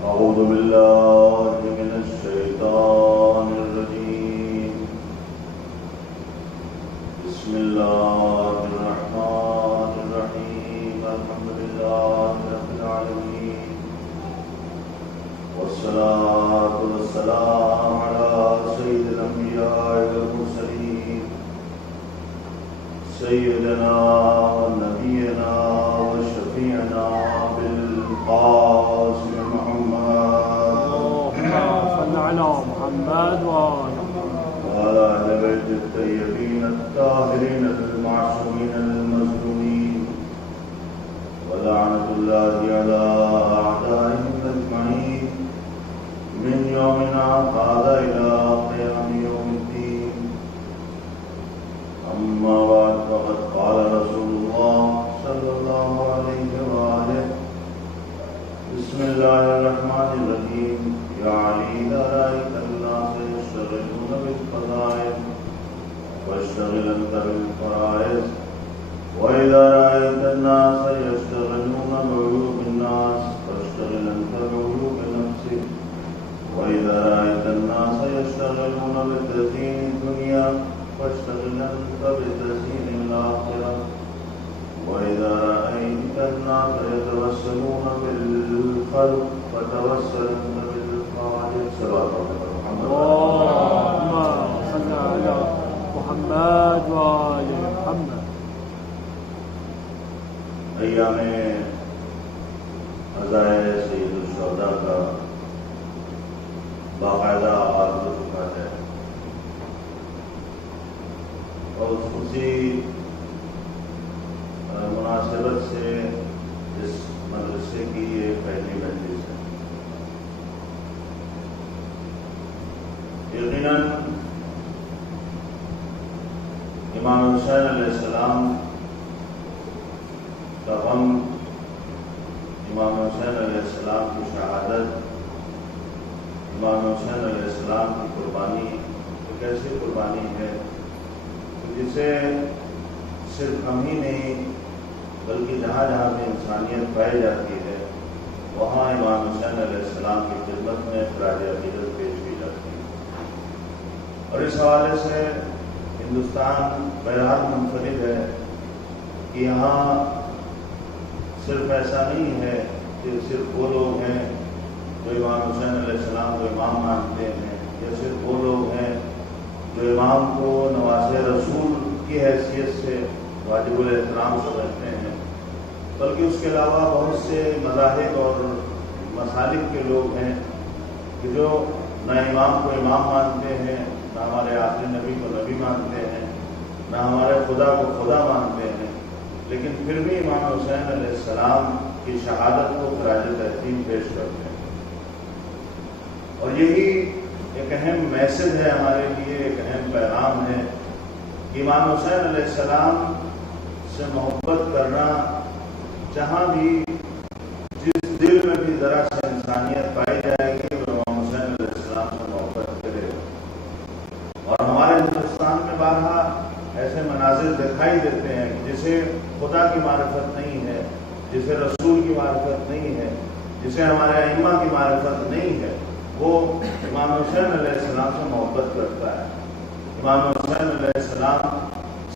أعوذ بالله من الشيطان الرجيم. بسم الله الرحمن الرحيم. الحمد لله رب العالمين، والصلاة والسلام على سيد الأنبياء والمرسلين، سيدنا ونبينا وشفيعنا بالقاسم على محمد وعلى أهل بيت الطيبين الطاهرين المعصومين المظلومين، ولعنة الله على أعدائهم أجمعين من يومنا هذا إلى قيام يوم الدين. أما بعد، فقد قال رسول الله صلى الله عليه وآله: بسم الله الرحمن الرحيم. يا علي إذا رأيت الناس يشتغلون بالفضائل فاشتغل أنت بالفرائض، وإذا رأيت الناس يشتغلون بعيوب الناس فاشتغل أنت بعيوب نفسك، وإذا رأيت الناس يشتغلون بتزيين الدنيا فاشتغل أنت بتزيين الآخرة، وإذا رأيت الناس يتوسلون بالخلق فتوسل أنت بالخالق. صلوات محمد. اللهم صل على محمد وآل محمد. ایام عزائے سید الشہداء کا باقاعدہ آغاز ہو چکا ہے، اور اسی مناسبت سے اس مدرسے کی یہ پہلی مجلس ہے۔ یقیناً امام حسین علیہ السلام کا غم، امام حسین علیہ السلام کی شہادت، امام حسین علیہ السلام کی قربانی ایک ایسی قربانی ہے جسے صرف ہم ہی نہیں بلکہ جہاں جہاں بھی انسانیت پائی جاتی ہے وہاں امام حسین علیہ السلام کی خدمت میں خراج عقیدت پیش کی جاتی ہے۔ اور اس حوالے سے ہندوستان بہرحال منفرد ہے کہ یہاں صرف ایسا نہیں ہے کہ صرف وہ لوگ ہیں جو امام حسین علیہ السلام کو امام مانتے ہیں، یا صرف وہ لوگ ہیں جو امام کو نواسے رسول کی حیثیت سے واجب الاحترام سمجھتے ہیں، بلکہ اس کے علاوہ بہت سے مذاہب اور مسالک کے لوگ ہیں کہ جو نہ امام کو امام مانتے ہیں، نہ ہمارے آخری نبی کو نبی مانتے ہیں، نہ ہمارے خدا کو خدا مانتے ہیں، لیکن پھر بھی امام حسین علیہ السلام کی شہادت کو خراج تحسین پیش کرتے ہیں۔ اور یہی ایک اہم میسج ہے ہمارے لیے، ایک اہم پیغام ہے کہ امام حسین علیہ السلام سے محبت کرنا، جہاں بھی جس دل میں بھی ذرا سے انسانیت پائی جائے گی وہ امام حسین علیہ السلام سے محبت کرے گا۔ اور ہمارے ہندوستان میں بارہا ایسے مناظر دکھائی دیتے ہیں کہ جسے خدا کی معرفت نہیں ہے، جسے رسول کی معرفت نہیں ہے، جسے ہمارے ائمہ کی معرفت نہیں ہے، وہ امام حسین علیہ السلام سے محبت کرتا ہے، امام حسین علیہ السلام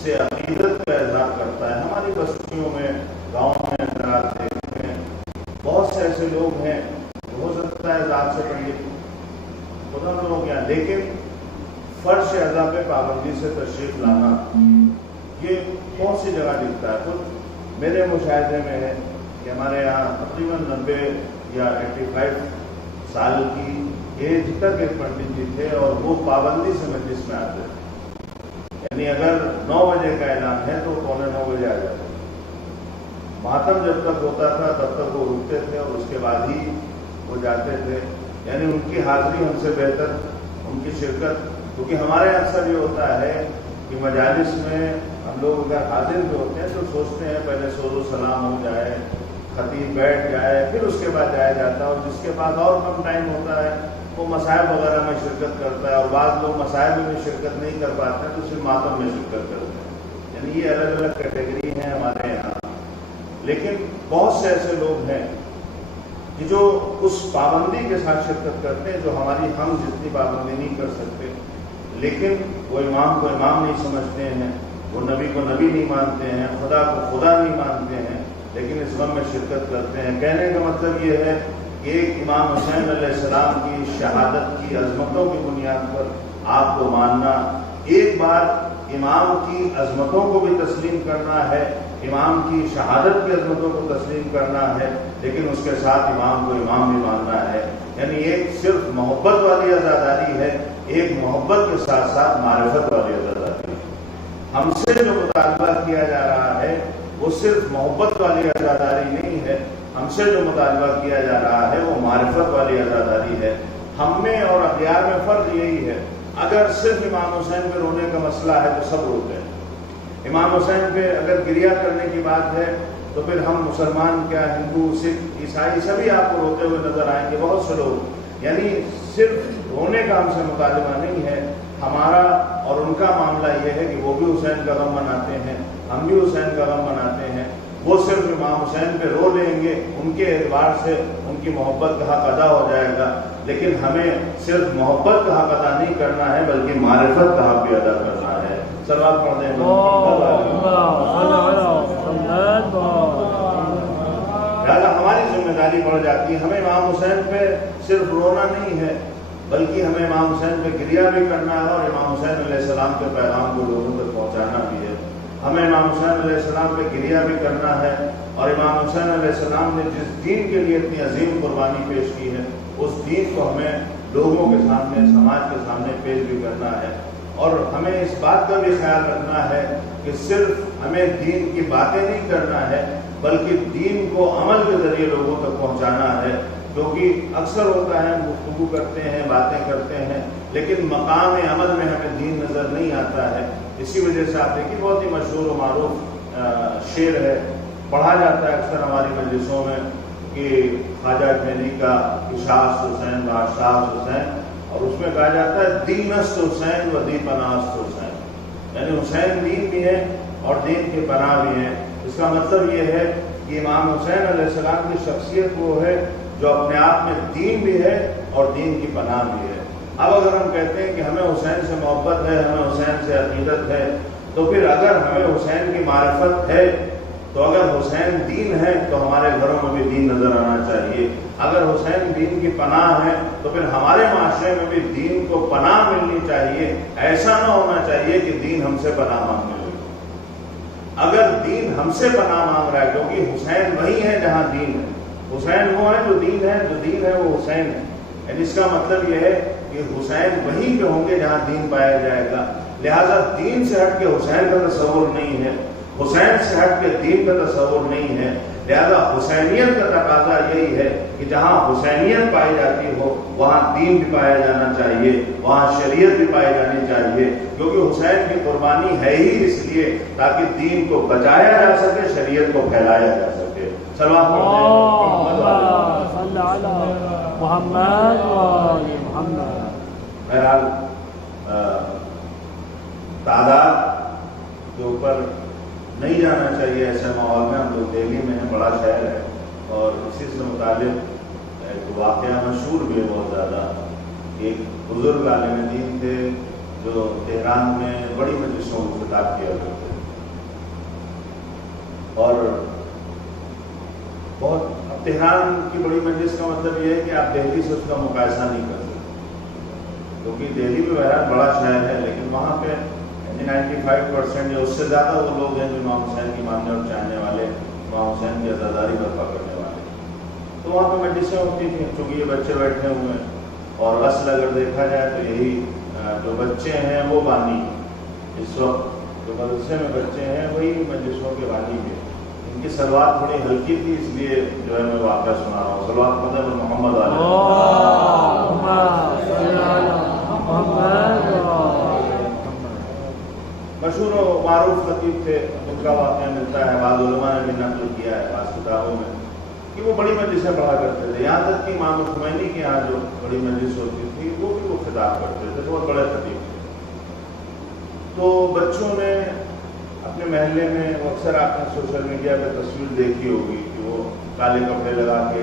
سے عقیدت کا اظہار کرتا ہے۔ ہماری بستیوں میں، گاؤں میں اگر آپ دیکھتے ہیں بہت سے ایسے لوگ ہیں، ہو سکتا ہے ذات سے پنڈت خدا نہ ہو گیا، لیکن فرش اعضاء پہ پابندی سے تشریف لانا یہ کون سی جگہ دکھتا ہے؟ خود میرے مشاہدے میں ہے کہ ہمارے یہاں تقریباً 90 یا 85 سال کی ایج تک ایک پنڈت جی تھے، اور وہ پابندی سے مجلس میں آتے تھے، یعنی اگر 9 بجے کا اعلان ہے تو 8:45 بجے آ جاتے تھے۔ ماتم جب تک ہوتا تھا تب تک وہ رکتے تھے اور اس کے بعد ہی وہ جاتے تھے، یعنی ان کی حاضری ہم سے بہتر ان کی شرکت، کیونکہ ہمارے اکثر یہ ہوتا ہے کہ مجالس میں ہم لوگ اگر حاضر بھی ہوتے ہیں تو سوچتے ہیں پہلے سوز و سلام ہو جائے، خطیب بیٹھ جائے، پھر اس کے بعد جایا جاتا ہے، اور جس کے بعد اور کم ٹائم ہوتا ہے وہ مصائب وغیرہ میں شرکت کرتا ہے، اور بعض لوگ مصائب میں شرکت نہیں کر پاتے ہیں تو صرف ماتم میں شرکت کرتے ہیں۔ یعنی یہ الگ الگ کیٹیگری ہیں ہمارے یہاں، لیکن بہت سے ایسے لوگ ہیں کہ جو اس پابندی کے ساتھ شرکت کرتے ہیں جو ہماری ہم جتنی پابندی نہیں کر سکتے، لیکن وہ امام کو امام نہیں سمجھتے ہیں، وہ نبی کو نبی نہیں مانتے ہیں، خدا کو خدا نہیں مانتے ہیں، لیکن اس غم میں شرکت کرتے ہیں۔ کہنے کا مطلب یہ ہے کہ ایک امام حسین علیہ السلام کی شہادت کی عظمتوں کی بنیاد پر آپ کو ماننا، ایک بار امام کی عظمتوں کو بھی تسلیم کرنا ہے، امام کی شہادت کی عظمتوں کو تسلیم کرنا ہے، لیکن اس کے ساتھ امام کو امام بھی ماننا ہے۔ یعنی ایک صرف محبت والی عزاداری ہے، ایک محبت کے ساتھ ساتھ معرفت والی عزاداری ہے۔ ہم سے جو مطالبہ کیا جا رہا ہے وہ صرف محبت والی عزاداری نہیں ہے، ہم سے جو مطالبہ کیا جا رہا ہے وہ معرفت والی عزاداری ہے۔ ہم میں اور اغیار میں فرق یہی ہے، اگر صرف امام حسین پہ رونے کا مسئلہ ہے تو سب روتے ہیں، امام حسین پہ اگر گریہ کرنے کی بات ہے تو پھر ہم مسلمان کیا ہندو سکھ عیسائی سبھی آپ کو روتے ہوئے نظر آئیں گے، بہت سے لوگ۔ یعنی صرف رونے کا ہم سے مطالبہ نہیں ہے، ہمارا اور ان کا معاملہ یہ ہے کہ وہ بھی حسین کا غم مناتے ہیں، ہم بھی حسین کا غم مناتے ہیں۔ وہ صرف امام حسین پہ رو لیں گے، ان کے اعتبار سے ان کی محبت کا حق ادا ہو جائے گا، لیکن ہمیں صرف محبت کا حق ادا نہیں کرنا ہے بلکہ معرفت کا حق بھی ادا کرنا ہے۔ صلوات پڑھ دیں۔ لہٰذا ہماری ذمہ داری بڑھ جاتی ہے، ہمیں امام حسین پہ صرف رونا نہیں ہے بلکہ ہمیں امام حسین پہ گریہ بھی کرنا ہے، اور امام حسین علیہ السلام کے پیغام کو لوگوں تک پہنچانا بھی ہے۔ ہمیں امام حسین علیہ السلام پہ گریہ بھی کرنا ہے، اور امام حسین علیہ السلام نے جس دین کے لیے اتنی عظیم قربانی پیش کی ہے اس دین کو ہمیں لوگوں کے سامنے، سماج کے سامنے پیش بھی کرنا ہے۔ اور ہمیں اس بات کا بھی خیال رکھنا ہے کہ صرف ہمیں دین کی باتیں نہیں کرنا ہے بلکہ دین کو عمل کے ذریعے لوگوں تک پہنچانا ہے، کیونکہ اکثر ہوتا ہے گفتگو کرتے ہیں، باتیں کرتے ہیں، لیکن مقام عمل میں ہمیں دین نظر نہیں آتا ہے۔ اسی وجہ سے آپ دیکھیے بہت ہی مشہور و معروف شعر ہے، پڑھا جاتا ہے اکثر ہماری مجلسوں میں کہ خواجہ اجمیری کا اشاعت حسین و اشاعت حسین، اور اس میں کہا جاتا ہے دینست حسین و دی پناست حسین، یعنی حسین دین بھی ہے اور دین کے پناہ بھی ہیں۔ اس کا مطلب یہ ہے کہ امام حسین علیہ السلام کی شخصیت وہ ہے جو اپنے آپ میں دین بھی ہے اور دین کی پناہ بھی ہے۔ اب اگر ہم کہتے ہیں کہ ہمیں حسین سے محبت ہے، ہمیں حسین سے عقیدت ہے، تو پھر اگر ہمیں حسین کی معرفت ہے تو اگر حسین دین ہے تو ہمارے گھروں میں بھی دین نظر آنا چاہیے۔ اگر حسین دین کی پناہ ہے تو پھر ہمارے معاشرے میں بھی دین کو پناہ ملنی چاہیے۔ ایسا نہ ہونا چاہیے کہ دین ہم سے پناہ مانگنے لگے۔ اگر دین ہم سے پناہ مانگ رہا ہے، کیونکہ حسین وہی ہے جہاں دین ہے، حسین وہ ہے جو دین ہے وہ حسین ہے، یعنی اس کا مطلب یہ ہے کہ حسین وہیں پہ ہوں گے جہاں دین پایا جائے گا۔ لہذا دین سے ہٹ کے حسین کا تصور نہیں ہے، حسین سے ہٹ کے دین کا تصور نہیں ہے۔ لہذا حسینیت کا تقاضا یہی ہے کہ جہاں حسینیت پائی جاتی ہو وہاں دین بھی پایا جانا چاہیے، وہاں شریعت بھی پائی جانی چاہیے، کیونکہ حسین کی قربانی ہے ہی اس لیے تاکہ دین کو بچایا جا سکے، شریعت کو پھیلایا جا سکے۔ صلوات بہرحال تعداد کے اوپر نہیں جانا چاہیے ایسے ماحول میں۔ ہم لوگ دہلی میں ہیں، بڑا شہر ہے، اور اسی سے متعلق ایک واقعہ مشہور بھی ہے بہت زیادہ۔ ایک بزرگ عالم دین تھے جو تہران میں بڑی مجلسوں کو خطاب کیا کرتے تھے، اور بہت اب تہران کی بڑی مجلس کا مطلب یہ ہے کہ آپ دہلی سے اس کا مقایسہ نہیں کر سکتے، کیونکہ دہلی میں بہرحال بڑا شہر ہے، لیکن وہاں پہ 95% یا اس سے زیادہ وہ لوگ ہیں جو امام حسین کی ماننے اور چاہنے والے، امام حسین کی عزاداری برپا کرنے والے۔ تو وہاں پہ مجلسیں ہوتی تھیں، چونکہ یہ بچے بیٹھے ہوئے ہیں، اور اصل اگر دیکھا جائے تو یہی جو بچے ہیں وہ بانی ہیں۔ اس وقت جو مدرسے میں بچے ہیں وہی مجلسوں کے بانی ہیں۔ ان کی سلوات تھوڑی ہلکی تھی، اس لیے جو ہے میں واقعہ سنا رہا ہوں۔ سلوات مدد محمد مشہور و معروف خطیب تھے، ان کا واقعہ ملتا ہے، بعض علماء نے بھی نقل کیا ہے بعض کتابوں میں کہ وہ بڑی مجلسیں پڑھا کرتے تھے، یہاں تک کہ امام خمینی کے یہاں جو بڑی مجلس ہوتی تھی وہ بھی وہ خطاب کرتے تھے، بہت بڑے خطیب تھے۔ تو بچوں نے اپنے محلے میں، اکثر آپ نے سوشل میڈیا پہ تصویر دیکھی ہوگی کہ وہ کالے کپڑے لگا کے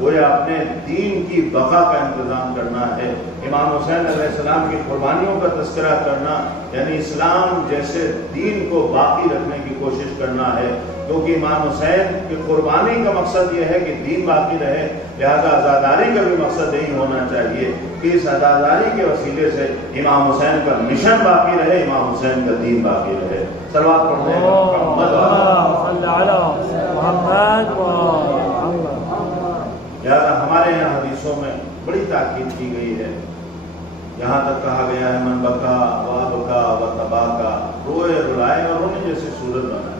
گویا اپنے دین کی بقا کا انتظام کرنا ہے۔ امام حسین علیہ السلام کی قربانیوں کا تذکرہ کرنا یعنی اسلام جیسے دین کو باقی رکھنے کی کوشش کرنا ہے، کیونکہ امام حسین کی قربانی کا مقصد یہ ہے کہ دین باقی رہے، لہذا عزاداری کا بھی مقصد یہی ہونا چاہیے کہ اس عزاداری کے وسیلے سے امام حسین کا مشن باقی رہے، امام حسین کا دین باقی رہے۔ صلوات پڑھتے ہیں لہذا ہمارے یہاں حدیثوں میں بڑی تاکید کی گئی ہے، یہاں تک کہا گیا ہے من بکا و بکا و تباکا، روئے رلائے اور رونے جیسے صورت بنائے۔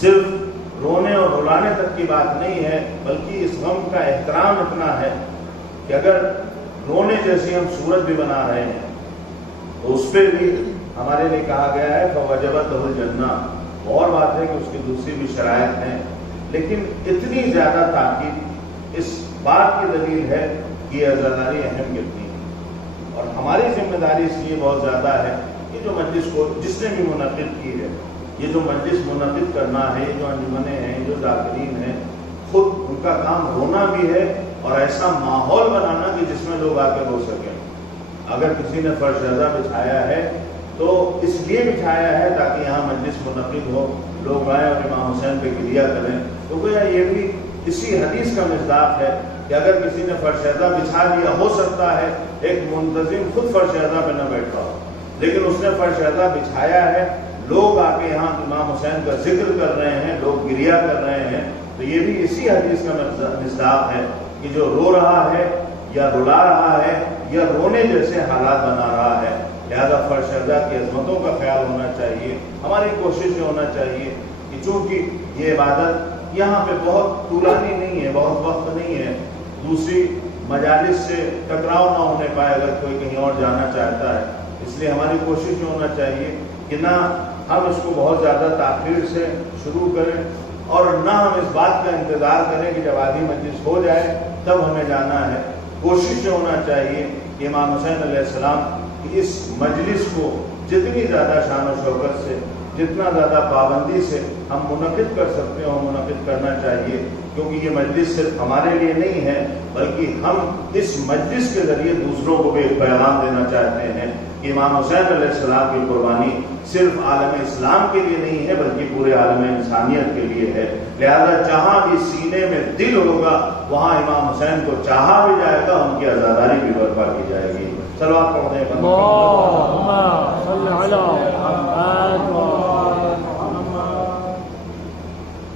صرف رونے اور رلانے تک کی بات نہیں ہے، بلکہ اس غم کا احترام اتنا ہے کہ اگر رونے جیسی ہم صورت بھی بنا رہے ہیں تو اس پہ بھی ہمارے لیے کہا گیا ہے فوجبت الجنہ۔ اور بات ہے کہ اس کی دوسری بھی شرائط ہیں، لیکن اتنی زیادہ تاکید اس بات کی دلیل ہے کہ یہ عزاداری اہم کتنی ہے، اور ہماری ذمہ داری اس لیے بہت زیادہ ہے کہ جو مجلس کو جس نے بھی منعقد کی ہے، یہ جو مجلس منعقد کرنا ہے، یہ جو انجمنیں ہیں، جو ذاکرین ہیں، خود ان کا کام رونا بھی ہے اور ایسا ماحول بنانا کہ جس میں لوگ آ کے رو سکیں۔ اگر کسی نے فرش رضا بچھایا ہے تو اس لیے بچھایا ہے تاکہ یہاں مجلس منعقد ہو، لوگ آئیں اور امام حسین پہ گریہ کریں، تو گویا یہ بھی اسی حدیث کا مصداق ہے کہ اگر کسی نے فرش رضا بچھا لیا، ہو سکتا ہے ایک منتظم خود فرش رضا پہ نہ بیٹھا ہو، لیکن اس نے فرش رضا بچھایا ہے، لوگ آ کے یہاں امام حسین کا ذکر کر رہے ہیں، لوگ گریہ کر رہے ہیں، تو یہ بھی اسی حدیث کا مصداق ہے کہ جو رو رہا ہے یا رلا رہا ہے یا رونے جیسے حالات بنا رہا ہے، لہذا فرش رضا کی عظمتوں کا خیال ہونا چاہیے۔ ہماری کوشش یہ ہونا چاہیے کہ چونکہ یہ عبادت یہاں پہ بہت طولانی نہیں ہے، بہت وقت نہیں ہے، دوسری مجالس سے ٹکراؤ نہ ہونے پائے اگر کوئی کہیں اور جانا چاہتا ہے، اس لیے ہماری کوشش یہ ہونا چاہیے کہ نہ ہم اس کو بہت زیادہ تاخیر سے شروع کریں اور نہ ہم اس بات کا انتظار کریں کہ جب آدھی مجلس ہو جائے تب ہمیں جانا ہے۔ کوشش یہ ہونا چاہیے کہ امام حسین علیہ السلام کی اس مجلس کو جتنی زیادہ شان و شوکت سے، جتنا زیادہ پابندی سے ہم منعقد کر سکتے ہوں منعقد کرنا چاہیے، کیونکہ یہ مجلس صرف ہمارے لیے نہیں ہے بلکہ ہم اس مجلس کے ذریعے دوسروں کو بھی ایک پیغام دینا چاہتے ہیں کہ امام حسین علیہ السلام کی قربانی صرف عالم اسلام کے لیے نہیں ہے بلکہ پورے عالم انسانیت کے لیے ہے، لہذا جہاں بھی سینے میں دل ہوگا وہاں امام حسین کو چاہا بھی جائے گا، ان کی عزاداری بھی برپا کی جائے گی۔ صلوات پڑھتے ہیں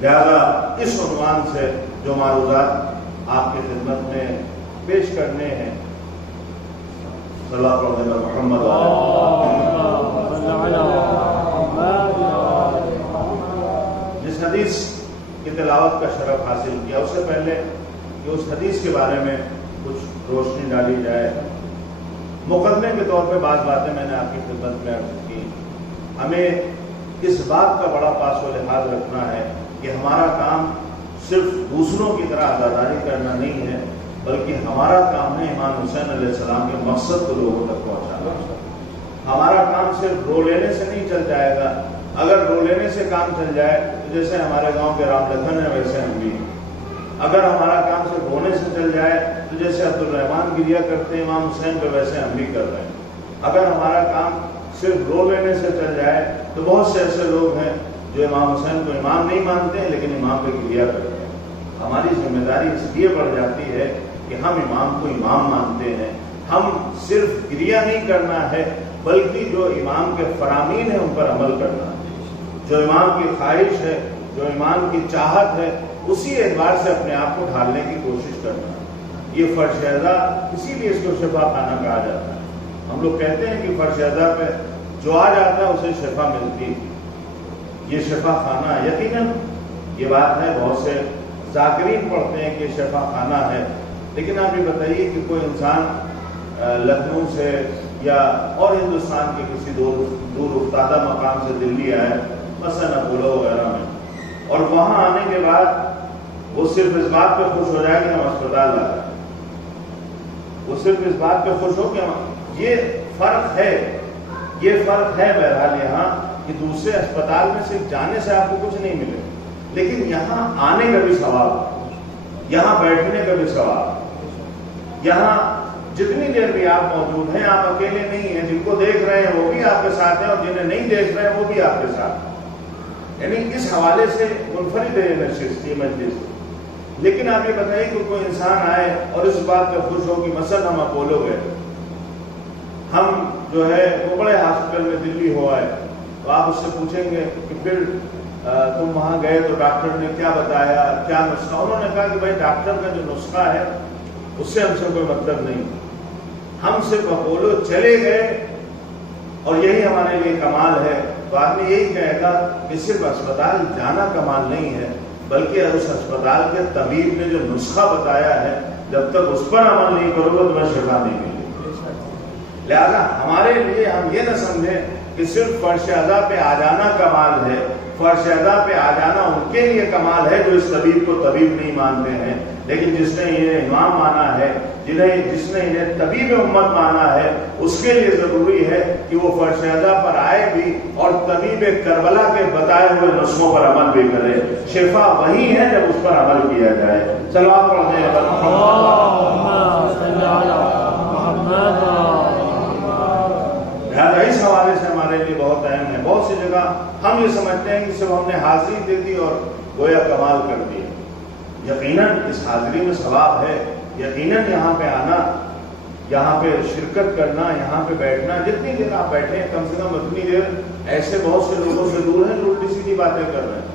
لہذا اس عنوان سے جو معروضات آپ کی خدمت میں پیش کرنے ہیں، صلوات پڑھتے ہیں محمد جس حدیث کی تلاوت کا شرف حاصل کیا، اس سے پہلے کہ اس حدیث کے بارے میں کچھ روشنی ڈالی جائے، مقدمے کے طور پہ بعض باتیں میں نے آپ کی خدمت میں عرض کی۔ ہمیں اس بات کا بڑا پاس و لحاظ رکھنا ہے کہ ہمارا کام صرف دوسروں کی طرح عزاداری کرنا نہیں ہے بلکہ ہمارا کام ہے امام حسین علیہ السلام کے مقصد کو لوگوں تک پہنچانا۔ ہمارا کام صرف رو لینے سے نہیں چل جائے گا، اگر رو لینے سے کام چل جائے تو جیسے ہمارے گاؤں کے رام لکھن ہے ویسے ہم بھی، اگر ہمارا کام صرف رونے سے چل جائے تو جیسے عبد الرحمان گریہ کرتے ہیں امام حسین پہ ویسے ہم بھی کر رہے ہیں، اگر ہمارا کام صرف رو لینے سے چل جائے تو بہت سے ایسے لوگ ہیں جو امام حسین کو امام نہیں مانتے ہیں لیکن امام پہ گریہ کرتے ہیں۔ ہماری ذمہ داری اس لیے بڑھ جاتی ہے کہ ہم امام کو امام مانتے ہیں، ہم صرف گریہ نہیں کرنا ہے بلکہ جو امام کے فرامین ہیں ان پر عمل کرنا ہے، جو امام کی خواہش ہے، جو امام کی چاہت ہے، اسی اعتبار سے اپنے آپ کو ڈھالنے کی کوشش کرنا ہے۔ یہ فرش رضا اسی لیے اس کو شفا خانہ کہا جاتا ہے۔ ہم لوگ کہتے ہیں کہ فرش رضا پہ جو آ جاتا ہے اسے شفا ملتی، یہ شفا خانہ یقیناً یہ بات ہے، بہت سے ذاکرین پڑھتے ہیں کہ شفا خانہ ہے، لیکن آپ یہ بتائیے کہ کوئی انسان لکھنؤ سے یا اور ہندوستان کے کسی دور افتادہ مقام سے دلی آئے، مثلا اپولو وغیرہ میں، اور وہاں آنے کے بعد وہ صرف اس بات پہ خوش ہو جائے کہ ہم اسپتال لا رہے ہیں، وہ صرف اس بات پہ خوش ہو کہ یہ فرق ہے بہرحال یہاں کہ دوسرے اسپتال میں صرف جانے سے آپ کو کچھ نہیں ملے، لیکن یہاں آنے کا بھی ثواب ہے، یہاں بیٹھنے کا بھی ثواب، یہاں جتنی دیر بھی آپ موجود ہیں آپ اکیلے نہیں ہیں، جن کو دیکھ رہے ہیں وہ بھی آپ کے ساتھ ہیں اور جنہیں نہیں دیکھ رہے ہیں وہ بھی آپ کے ساتھ ہیں، یعنی اس حوالے سے منفرد ہے نشست یہ مجلس۔ لیکن آپ یہ بتائیے کہ کوئی انسان آئے اور اس بات پہ خوش ہو کہ مثلا ہم اپولو گئے، ہم جو ہے وہ بڑے ہاسپٹل میں دلی ہو آئے، تو آپ اس سے پوچھیں گے کہ پھر تم وہاں گئے تو ڈاکٹر نے کیا بتایا، کیا نسخہ؟ انہوں نے کہا کہ بھائی ڈاکٹر کا جو نسخہ ہے اس سے ہم سے کوئی مطلب نہیں، ہم صرف اپولو چلے گئے اور یہی ہمارے لیے کمال ہے۔ تو آدمی یہی کہے گا کہ صرف اسپتال جانا کمال نہیں ہے، بلکہ اس اسپتال کے طبیب نے جو نسخہ بتایا ہے جب تک اس پر عمل نہیں کرو گے تمہیں شفا نہیں ملے گی۔ لہذا ہمارے لیے ہم یہ نہ سمجھیں کہ صرف فرش ادا پہ آ جانا کمال ہے، فرش ادا پہ آ جانا ان کے لیے کمال ہے جو اس طبیب کو طبیب نہیں مانتے ہیں، لیکن جس نے یہ امام مانا ہے، جس نے انہیں طبیب امت مانا ہے، اس کے لیے ضروری ہے کہ وہ فرش ادا پر آئے بھی اور طبیب کربلا کے بتائے ہوئے نسخوں پر عمل بھی کرے۔ شفا وہی ہے جب اس پر عمل کیا جائے۔ چلو آپ پڑھتے ہیں لہٰذا اس حوالے سے ہمارے لیے بہت اہم ہے۔ بہت سی جگہ ہم یہ سمجھتے ہیں کہ صرف ہم نے حاضری دے دی اور گویا کمال کر دیا۔ یقیناً اس حاضری میں ثواب ہے، یقیناً یہاں پہ آنا، یہاں پہ شرکت کرنا، یہاں پہ بیٹھنا، جتنی دیر آپ بیٹھے ہیں کم سے کم اتنی دیر ایسے بہت سے لوگوں سے دور ہیں جو الٹی سیدھی باتیں کر رہے ہیں۔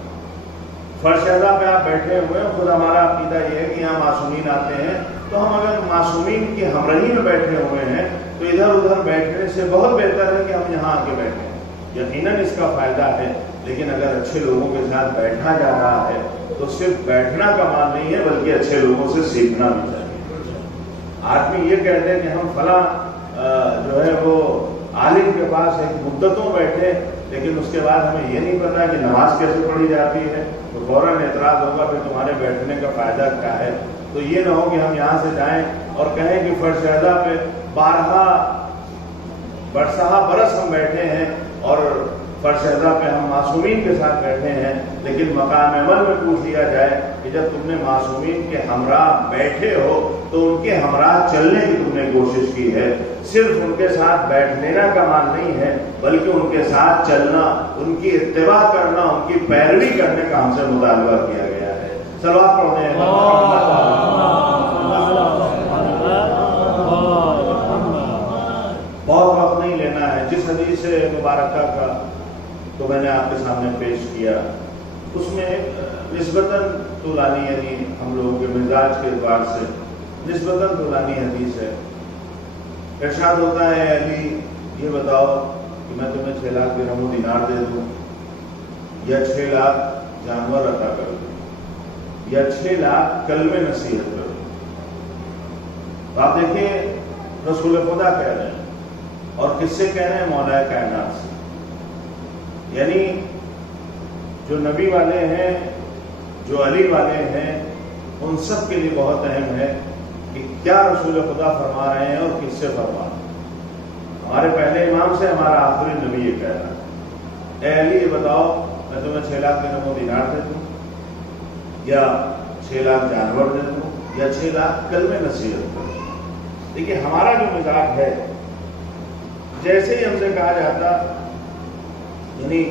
فرش ادا پہ آپ بیٹھے ہوئے ہیں، خود ہمارا عقیدہ یہ ہے کہ یہاں معصومین آتے ہیں، تو ہم اگر معصومین کی ہمراہی میں بیٹھے ہوئے ہیں تو ادھر ادھر بیٹھنے سے بہت بہتر ہے کہ ہم یہاں آ کے بیٹھیں۔ یقیناً اس کا فائدہ ہے، لیکن اگر اچھے لوگوں کے ساتھ بیٹھا جا رہا ہے تو صرف بیٹھنا کمال نہیں ہے بلکہ اچھے لوگوں سے سیکھنا بھی چاہیے۔ آدمی یہ کہتے ہیں کہ ہم فلاں جو ہے وہ عالم کے پاس ایک مدتوں بیٹھے، لیکن اس کے بعد ہمیں یہ نہیں پتا کہ نماز کیسے پڑھی جاتی ہے، تو فوراً اعتراض ہوگا پھر تمہارے بیٹھنے کا فائدہ کیا ہے۔ تو یہ نہ ہو کہ ہم یہاں سے جائیں اور کہیں کہ فرش ادا پہ 12 برس ہم بیٹھے ہیں اور فرش ادا پہ ہم معصومین کے ساتھ بیٹھے ہیں، لیکن مقام عمل میں پوچھ لیا جائے کہ جب تم نے معصومین کے ہمراہ بیٹھے ہو تو ان کے ہمراہ چلنے کی تم نے کوشش کی ہے۔ صرف ان کے ساتھ بیٹھنے کا کمال نہیں ہے بلکہ ان کے ساتھ چلنا، ان کی اتباع کرنا، ان کی پیروی کرنے کا ہم سے مطالبہ کیا گیا ہے۔ صلوات پڑھتے ہیں۔ بہت وقت نہیں لینا ہے۔ جس حدیث مبارکہ کا تو میں نے آپ کے سامنے پیش کیا، اس میں نسبتاً طولانی، یعنی ہم لوگوں کے مزاج کے اعتبار سے نسبتاً طولانی حدیث ہے۔ ارشاد ہوتا ہے علی یہ بتاؤ کہ میں تمہیں 6 لاکھ درہم و دینار دے دوں یا 6 لاکھ جانور عطا کر دوں یا 6 لاکھ کلمہ نصیحت کر دوں۔ تو آپ دیکھیں رسول خدا کہہ رہے ہیں اور کس سے کہہ رہے ہیں؟ مولا کائنات سے۔ یعنی جو نبی والے ہیں، جو علی والے ہیں، ان سب کے لیے بہت اہم ہے کہ کیا رسول خدا فرما رہے ہیں اور کس سے فرما رہے ہیں۔ ہمارے پہلے امام سے ہمارا آخری نبی یہ کہہ رہا ہے، اے علی یہ بتاؤ میں تمہیں 6 لاکھ درہم و دینار دے دوں یا 6 لاکھ جانور دے دوں یا 6 لاکھ کلمہ نصیحت کر دوں۔ دیکھیے ہمارا جو مزاج ہے، جیسے ہی ہم سے کہا جاتا، یعنی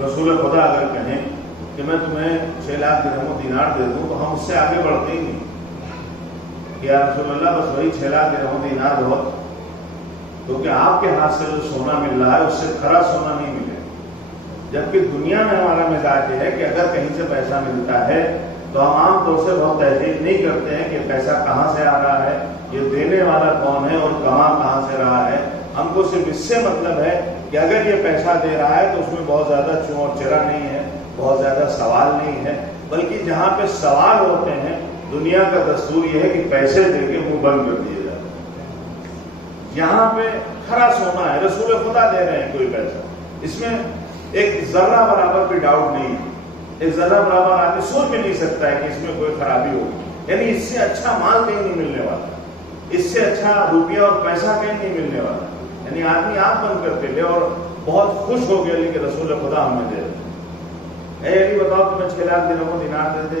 رسول خدا اگر کہیں کہ میں تمہیں 6 لاکھ درہم و دینار دے دوں تو ہم اس سے آگے بڑھتے ہی نہیں کہ یا رسول اللہ بس وہی 6 لاکھ درہم و دینار بہت، کیونکہ آپ کے ہاتھ سے جو سونا مل رہا ہے اس سے کھرا سونا نہیں ملے۔ جبکہ دنیا میں ہمارا مزاج یہ ہے کہ اگر کہیں سے پیسہ ملتا ہے تو ہم عام طور سے بہت تحقیق نہیں کرتے ہیں کہ پیسہ کہاں سے آ رہا ہے، یہ دینے والا کون ہے اور کما کہاں سے رہا ہے۔ ہم کو صرف اس سے مطلب ہے کہ اگر یہ پیسہ دے رہا ہے تو اس میں بہت زیادہ چون اور چرا نہیں ہے، بہت زیادہ سوال نہیں ہے، بلکہ جہاں پہ سوال ہوتے ہیں دنیا کا دستور یہ ہے کہ پیسے دے کے منہ بند کر دیے جاتے ہیں۔ یہاں پہ کھرا سونا ہے، رسول خدا دے رہے ہیں کوئی پیسہ، اس میں ایک ذرہ برابر بھی ڈاؤٹ نہیں ہے، ایک ذرہ برابر آدمی سوچ بھی نہیں سکتا ہے کہ اس میں کوئی خرابی ہوگی۔ یعنی اس سے اچھا مال کہیں نہیں ملنے والا، اس سے اچھا روپیہ اور پیسہ کہیں نہیں ملنے والا۔ یعنی آدمی آنکھ بند کر کے لے اور بہت خوش ہو گیا کہ رسول خدا ہمیں دے دے۔ اے علی بتاؤ تمہیں 6 لاکھ درہم و دینار دے دے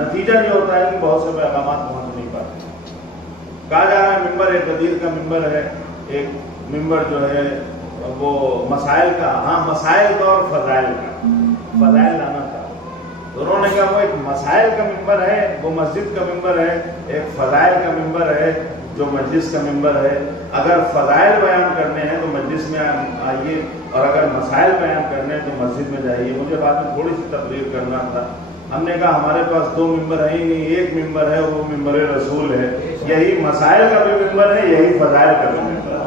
نتیجہ یہ ہوتا ہے کہ بہت سے پیغامات پہنچ نہیں پاتے. کہا جا رہا ہے ممبر ایک غدیر کا ممبر ہے، ایک ممبر جو ہے وہ مسائل کا، ہاں مسائل کا اور فضائل کا، فضائل لانا تھا. تو انہوں نے کہا وہ ایک مسائل کا ممبر ہے، وہ مسجد کا ممبر ہے، ایک فضائل کا ممبر ہے جو مجلس کا ممبر ہے. اگر فضائل بیان کرنے ہیں تو مجلس میں آئیے، اور اگر مسائل بیان کرنے ہیں تو مسجد میں جائیے. مجھے بعد میں تھوڑی سی تقریر کرنا تھا. ہم نے کہا ہمارے پاس 2 ممبر ہیں ہی نہیں، ایک ممبر ہے وہ ممبر رسول ہے. یہی مسائل کا بھی ممبر ہے، یہی فضائل کا بھی ممبر ہے.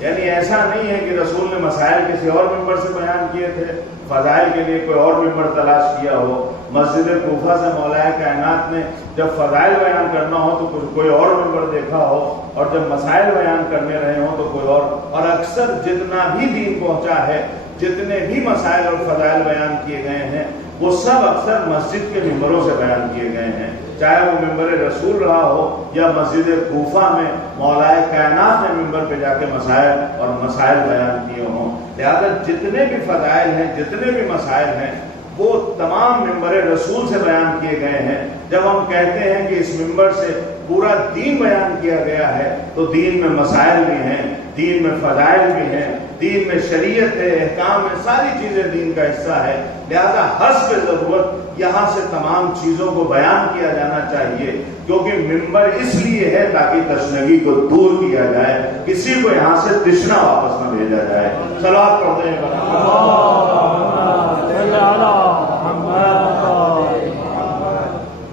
یعنی ایسا نہیں ہے کہ رسول نے مسائل کسی اور ممبر سے بیان کیے تھے، فضائل کے لیے کوئی اور ممبر تلاش کیا ہو. مسجد کوفہ سے مولا کائنات نے جب فضائل بیان کرنا ہو تو کوئی اور ممبر دیکھا ہو، اور جب مسائل بیان کرنے رہے ہوں تو کوئی اور. اور اکثر جتنا بھی دین پہنچا ہے، جتنے بھی مسائل اور فضائل بیان کیے گئے ہیں، وہ سب اکثر مسجد کے ممبروں سے بیان کیے گئے ہیں، چاہے وہ ممبر رسول رہا ہو یا مسجد کوفہ میں مولا کائنات نے ممبر پہ جا کے مسائل اور مسائل بیان کیے ہوں. لہذا جتنے بھی فضائل ہیں، جتنے بھی مسائل ہیں، وہ تمام ممبر رسول سے بیان کیے گئے ہیں. جب ہم کہتے ہیں کہ اس ممبر سے پورا دین بیان کیا گیا ہے تو دین میں مسائل بھی ہیں، دین میں فضائل بھی ہیں، دین میں شریعت ہے، احکام ہے، ساری چیزیں دین کا حصہ ہے. لہذا حسب ضرورت یہاں سے تمام چیزوں کو بیان کیا جانا چاہیے، کیونکہ ممبر اس لیے ہے تاکہ تشنگی کو دور کیا جائے، کسی کو یہاں سے تشنا واپس نہ بھیجا جائے. صلوات پڑھتے ہیں.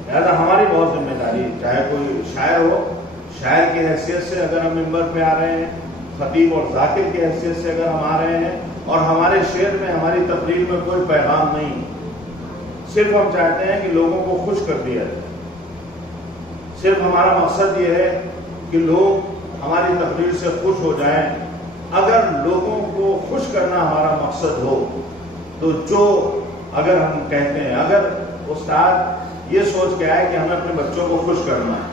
لہذا ہماری بہت ذمہ داری، چاہے کوئی شاعر ہو، شاعر کی حیثیت سے اگر ہم ممبر پہ آ رہے ہیں، خطیب اور ذاکر کی حیثیت سے اگر ہم آ رہے ہیں، اور ہمارے شعر میں، ہماری تقریر میں کوئی پیغام نہیں، صرف ہم چاہتے ہیں کہ لوگوں کو خوش کر دیا جائے. صرف ہمارا مقصد یہ ہے کہ لوگ ہماری تقریر سے خوش ہو جائیں. اگر لوگوں کو خوش کرنا ہمارا مقصد ہو تو جو اگر ہم کہتے ہیں، اگر استاد یہ سوچ کے آئے کہ ہمیں اپنے بچوں کو خوش کرنا ہے،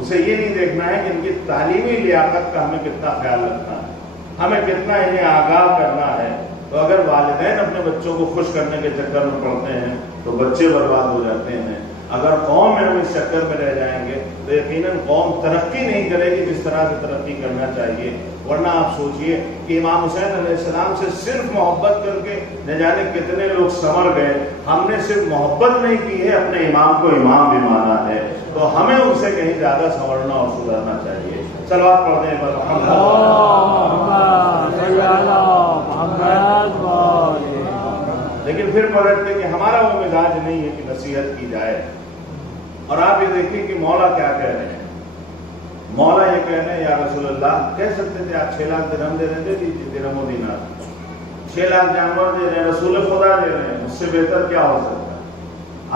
اسے یہ نہیں دیکھنا ہے کہ ان کی تعلیمی لیاقت کا ہمیں کتنا خیال رکھنا ہے، ہمیں کتنا انہیں آگاہ کرنا ہے. تو اگر والدین اپنے بچوں کو خوش کرنے کے چکر میں پڑتے ہیں تو بچے برباد ہو جاتے ہیں. اگر قوم میں ہم اس چکر میں رہ جائیں گے تو یقیناً قوم ترقی نہیں کرے گی جس طرح سے ترقی کرنا چاہیے. ورنہ آپ سوچئے کہ امام حسین علیہ السلام سے صرف محبت کر کے نہ جانے کتنے لوگ سنور گئے. ہم نے صرف محبت نہیں کی ہے، اپنے امام کو امام بھی مانا ہے. تو ہمیں ان سے کہیں زیادہ سنورنا اور سدھرنا چاہیے. صلوات پڑھنے پر لیکن پھر پلٹتے کہ ہمارا وہ مزاج نہیں ہے کہ نصیحت کی جائے. اور آپ یہ دیکھیں کہ مولا کیا کہہ رہے ہیں. مولا یہ کہہ رہے ہیں یا رسول اللہ، کہہ سکتے تھے آپ 6 لاکھ درہم دے رہے تھے، درہم و دینار، 6 لاکھ جانور دے رہے ہیں، رسول خدا دے رہے ہیں، اس سے بہتر کیا ہو سکتا ہے.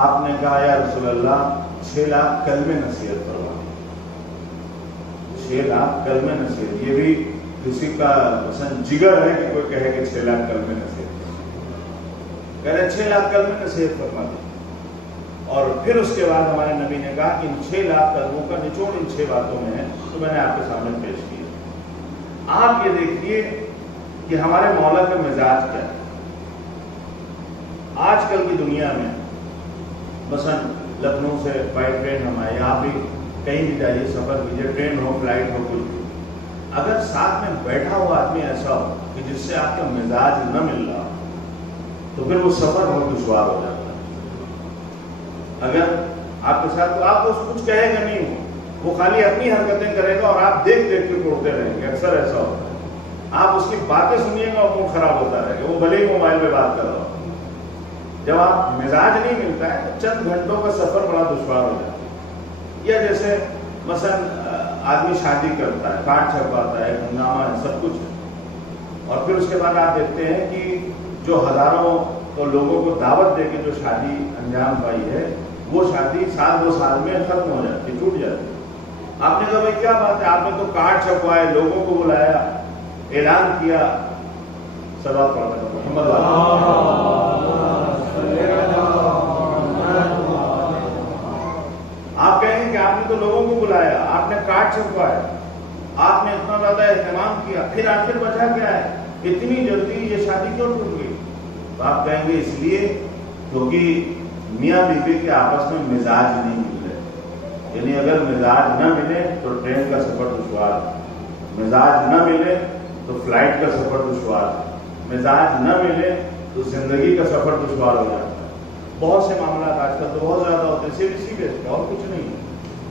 آپ نے کہا یا رسول اللہ 6 لاکھ کلمہ نصیحت کروا، 6 لاکھ کلمہ نصیحت. یہ بھی کسی کا مثلا جگر ہے کہ کوئی کہے کہ 6 لاکھ کلمہ نصیحت، کہہ رہے 6 لاکھ کلمہ نصیحت فرما دی. اور پھر اس کے بعد ہمارے نبی نے کہا کہ ان 6 لاکھ کلموں کا نچوڑ ان 6 باتوں میں ہے، تو میں نے آپ کے سامنے پیش کیا. آپ یہ دیکھیے کہ ہمارے مولا کا مزاج کیا ہے. آج کل کی دنیا میں مثلا لکھنؤ سے بائی ٹرین ہم آئے، آپ بھی کہیں بھی جائیے، سفر کیجیے، ٹرین ہو، فلائٹ ہو، کچھ بھی، اگر ساتھ میں بیٹھا ہوا آدمی ایسا ہو کہ جس سے آپ کا مزاج نہ مل رہا تو پھر وہ سفر بہت دشوار ہو جاتا ہے. اگر آپ کے ساتھ تو آپ کو کچھ کہے گا نہیں، وہ خالی اپنی حرکتیں کرے گا اور آپ دیکھ دیکھ کے توڑتے رہیں گے. اکثر ایسا ہوتا ہے، آپ اس کی باتیں سنیے گا اور موڈ خراب ہوتا رہے گا، وہ بھلے ہی موبائل پہ بات کر رہا ہو. جب آپ مزاج نہیں ملتا ہے تو چند گھنٹوں کا سفر بڑا دشوار ہو جاتا ہے. یا جیسے مثلا آدمی شادی کرتا ہے، کارڈ چھپواتا ہے، ہنگامہ ہے، سب کچھ ہے، اور پھر اس کے بعد آپ دیکھتے ہیں کہ جو ہزاروں لوگوں کو دعوت دے کے جو شادی انجام پائی ہے، وہ شادی 1-2 سال میں ختم ہو جاتی، ٹوٹ جاتی. آپ نے کہا بھائی کیا بات ہے، آپ نے تو کارڈ چھپوائے، لوگوں کو بلایا، اعلان کیا. صلوات پڑھنا محمد آپ کہیں گے کہ آپ نے تو لوگوں کو بلایا، آپ نے کارڈ چھپوایا، آپ نے اتنا زیادہ اہتمام کیا، پھر آخر بچا کیا ہے، اتنی جلدی یہ شادی کیوں ٹوٹ گئی؟ تو آپ کہیں گے اس لیے کیونکہ میاں بیوی کے آپس میں مزاج نہیں مل رہے، یعنی اگر مزاج نہ ملے تو ٹرین کا سفر دشوار ہے، مزاج نہ ملے تو فلائٹ کا سفر دشوار ہے، مزاج نہ ملے تو زندگی کا سفر دشوار ہو جاتا ہے۔ بہت سے معاملات آج کل تو بہت زیادہ ہوتے ہیں، صرف اسی بیس پہ اور کچھ نہیں ہے،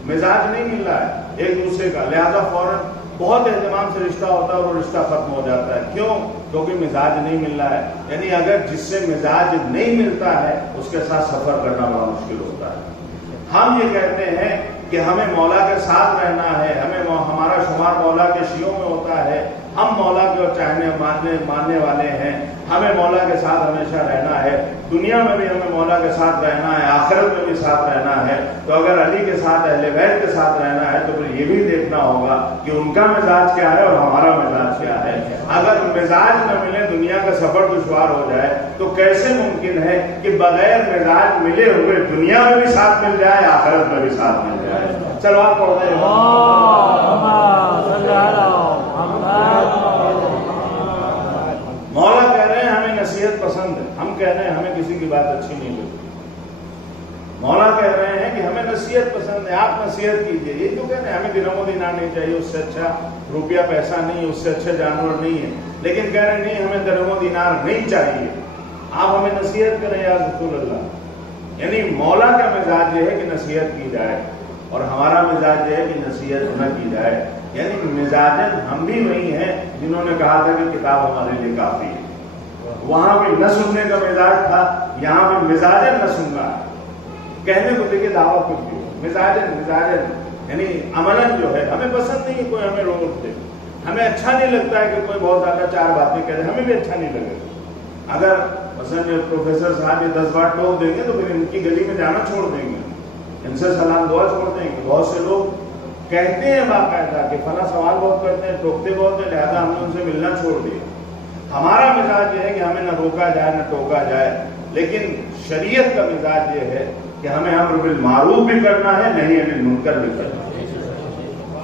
مزاج نہیں مل رہا ہے ایک دوسرے کا، لہذا فوراً بہت اہتمام سے رشتہ ہوتا ہے اور وہ رشتہ ختم ہو جاتا ہے۔ کیوں؟ کیونکہ مزاج نہیں مل رہا ہے، یعنی اگر جس سے مزاج نہیں ملتا ہے اس کے ساتھ سفر کرنا بڑا مشکل ہوتا ہے۔ ہم یہ کہتے ہیں کہ ہمیں مولا کے ساتھ رہنا ہے، ہمارا شمار مولا کے شیعوں میں ہوتا ہے، ہم مولا کے ماننے والے ہیں، ہمیں مولا کے ساتھ ہمیشہ رہنا ہے، دنیا میں بھی ہمیں مولا کے ساتھ رہنا ہے، آخرت میں بھی ساتھ رہنا ہے۔ تو اگر علی کے ساتھ اہل بیت کے ساتھ رہنا ہے تو پھر یہ بھی دیکھنا ہوگا کہ ان کا مزاج کیا ہے اور ہمارا مزاج کیا ہے۔ اگر مزاج نہ ملے، دنیا کا سفر دشوار ہو جائے، تو کیسے ممکن ہے کہ بغیر مزاج ملے ہوئے دنیا میں بھی ساتھ مل جائے، آخرت میں بھی ساتھ مل جائے؟ چلو آپ پڑھتے ہیں۔ مولا کہہ رہے ہیں ہمیں نصیحت پسند ہے، ہم کہہ رہے ہیں ہمیں کسی کی بات اچھی نہیں لگتی۔ مولا کہہ رہے ہیں کہ ہمیں نصیحت پسند ہے، آپ نصیحت کیجئے۔ یہ جو کہہ رہے ہیں ہمیں درہم و دینار نہیں چاہیے، اس سے اچھا روپیہ پیسہ نہیں ہے، اس سے اچھا جانور نہیں ہے، لیکن کہہ رہے ہیں نہیں ہمیں درہم و دینار نہیں چاہیے، آپ ہمیں نصیحت کریں یا رسول اللہ۔ یعنی مولا کا مزاج یہ ہے کہ نصیحت کی جائے اور ہمارا مزاج یہ ہے کہ نصیحت نہ کی جائے۔ یعنی مزاجن ہم بھی وہی ہیں جنہوں نے کہا تھا کہ کتاب ہمارے لیے کافی ہے، وہاں بھی نہ سننے کا مزاج تھا، یہاں بھی مزاجن نہ سننا ہے۔ کہنے کو دیکھیے دعویٰ کچھ بھی ہو، مزاجن یعنی عملاً جو ہے ہمیں پسند نہیں ہے کوئی ہمیں روک دے، ہمیں اچھا نہیں لگتا ہے کہ کوئی بہت زیادہ چار باتیں کہہ دے، ہمیں بھی اچھا نہیں لگے گا۔ اگر مثلا پروفیسر صاحب یہ 10 بار ٹوک دیں گے تو پھر ان کی گلی میں جانا چھوڑ دیں گے، ان سے سلام دعا چھوڑ دیں گے۔ بہت سے لوگ کہتے ہیں باقاعدہ کہ فلاں سوال بہت کرتے ہیں، ٹوکتے بہت ہیں، لہذا ہم نے ان سے ملنا چھوڑ دیا۔ ہمارا مزاج یہ ہے کہ ہمیں نہ روکا جائے نہ ٹوکا جائے، لیکن شریعت کا مزاج یہ ہے کہ ہمیں امر بالمعروف بھی کرنا ہے، نہیں عن المنکر بھی کرنا ہے۔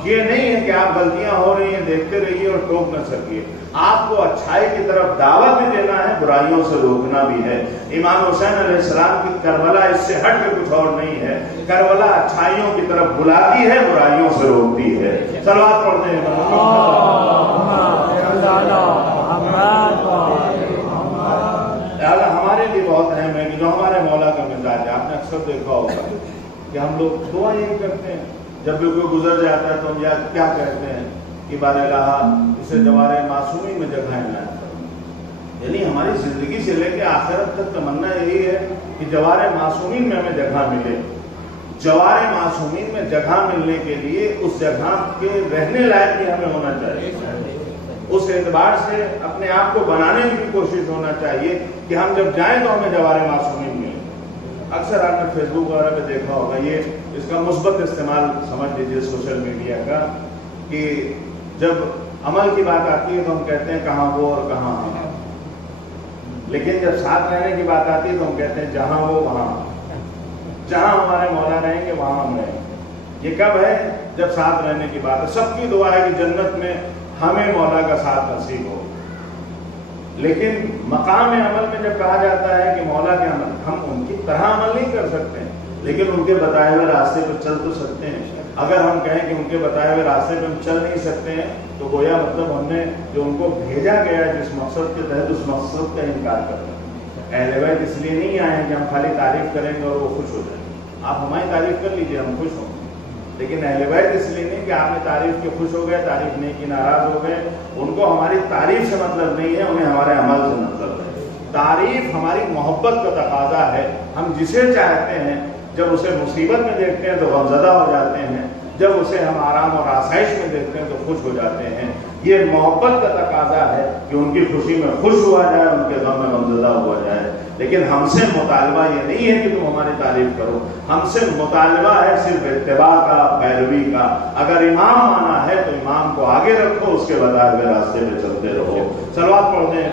یہ نہیں ہے کہ آپ غلطیاں ہو رہی ہیں دیکھتے رہیے اور ٹوک نہ سکیے، آپ کو اچھائی کی طرف دعوت بھی دینا ہے، برائیوں سے روکنا بھی ہے۔ امام حسین علیہ السلام کی کربلا اس سے ہٹ کے کچھ اور نہیں ہے، کربلا اچھائیوں کی طرف بلاتی ہے، برائیوں سے روکتی ہے۔ صلوات پڑھتے ہیں۔ لہٰذا ہمارے لیے بہت اہم ہے کہ جو ہمارے مولا کا مزاج ہے، آپ نے اکثر دیکھا ہوگا کہ ہم لوگ دعا یہی کرتے ہیں جب بھی کوئی گزر جاتا ہے تو ہم کیا کہتے ہیں کہ بار الہ اسے جوار معصومی میں جگہ عنایت کرو۔ یعنی ہماری زندگی سے لے کے آخرت تک تمنا یہی ہے کہ جوار معصومین میں ہمیں جگہ ملے۔ جوار معصومین میں جگہ ملنے کے لیے اس جگہ کے رہنے لائق بھی ہمیں ہونا چاہیے، اس اعتبار سے اپنے آپ کو بنانے کی بھی کوشش ہونا چاہیے کہ ہم جب جائیں تو ہمیں جوار معصومین ملے۔ اکثر آپ نے فیس بک وغیرہ پہ دیکھا ہوگا، یہ اس کا مثبت استعمال سمجھ لیجیے سوشل میڈیا کا، کہ جب عمل کی بات آتی ہے تو ہم کہتے ہیں کہاں وہ اور کہاں ہم، لیکن جب ساتھ رہنے کی بات آتی ہے تو ہم کہتے ہیں جہاں وہ وہاں، جہاں ہمارے مولا رہیں گے وہاں ہم رہیں گے۔ یہ کب ہے؟ جب ساتھ رہنے کی بات ہے۔ سب کی دعا ہے کہ جنت میں ہمیں مولا کا ساتھ نصیب ہو، لیکن مقام عمل میں جب کہا جاتا ہے کہ مولا کے عمل، ہم ان کی طرح عمل نہیں کر سکتے لیکن ان کے بتائے ہوئے راستے پہ چل تو سکتے ہیں۔ اگر ہم کہیں کہ ان کے بتائے ہوئے راستے پہ ہم چل نہیں سکتے ہیں تو گویا مطلب ہم نے جو ان کو بھیجا گیا ہے جس مقصد کے تحت، اس مقصد کا انکار کر رہے ہیں۔ اہل بیت اس لیے نہیں آئے ہیں کہ ہم خالی تعریف کریں گے اور وہ خوش ہو جائیں گے۔ آپ ہماری تعریف کر لیجیے، ہم خوش ہوں گے، لیکن اہل بیت اس لیے نہیں کہ آپ نے تعریف کے خوش ہو گئے، تعریف نہیں کی ناراض ہو گئے۔ ان کو ہماری تعریف سے مطلب نہیں ہے، انہیں ہمارے عمل سے مطلب ہے۔ تعریف ہماری محبت کا تقاضا ہے۔ ہم جسے چاہتے ہیں جب اسے مصیبت میں دیکھتے ہیں تو غمزدہ ہو جاتے ہیں، جب اسے ہم آرام اور آسائش میں دیکھتے ہیں تو خوش ہو جاتے ہیں۔ یہ محبت کا تقاضا ہے کہ ان کی خوشی میں خوش ہوا جائے، ان کے غم میں غمزدہ ہوا جائے۔ لیکن ہم سے مطالبہ یہ نہیں ہے کہ تم ہماری تعریف کرو، ہم سے مطالبہ ہے صرف اتباع کا، پیروی کا۔ اگر امام مانا ہے تو امام کو آگے رکھو، اس کے بتائے ہوئے راستے پہ چلتے رہو۔ صلوات پڑھتے ہیں